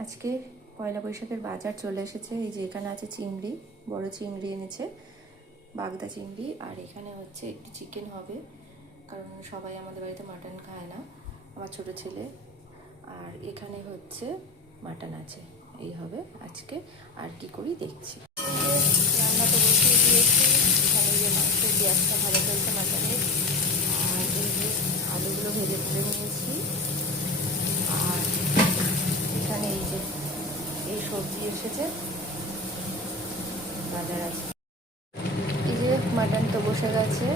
আজকে পয়লা বৈশাখের বাজার চলে এসেছে। এই যে এখানে আছে চিংড়ি, বড় চিংড়ি এনেছে, বাগদা চিংড়ি। আর এখানে হচ্ছে একটু চিকেন হবে, কারণ সবাই আমাদের বাড়িতে মাটন খায় না, আমার ছোট ছেলে। আর এখানে হচ্ছে মাটন আছে, এই হবে আজকে। আর কি করি দেখছি। রান্না তো বসিয়ে দিয়েছি, এখানে যে মাংসের গ্যাসটা ভালো চলছে মাটনের। আর এই যে আলুগুলো ভেজে তুলে নিয়েছি। আর এখানে এই যে এই সবজি এসেছে, বাজার আছে। এই যে মাটন তো বসে গেছে,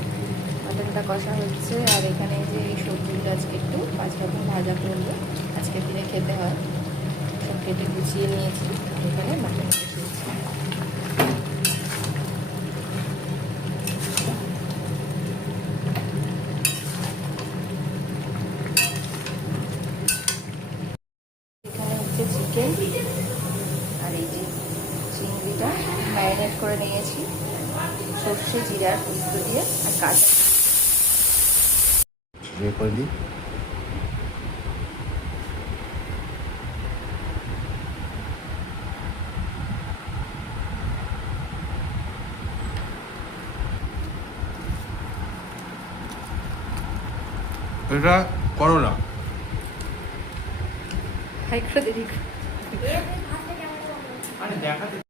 মাটনটা কষা হচ্ছে। আর এখানে এই যে এই সবজিগুলো আজকে একটু 5 রকম ভাজা করবো, আজকের দিনে খেতে হয়। সব কেটে গুছিয়ে নিয়েছি, এখানে মাটন বসিয়েছি। এখানে হচ্ছে চিকেন, আর এই যে চিংড়িটা ম্যারিনেট করে নিয়েছি সর্ষে জিরার পোস্ত দিয়ে আর কাঁচা করে দিই। এটা করলা হাই করে দেরি। আরে দেখাতে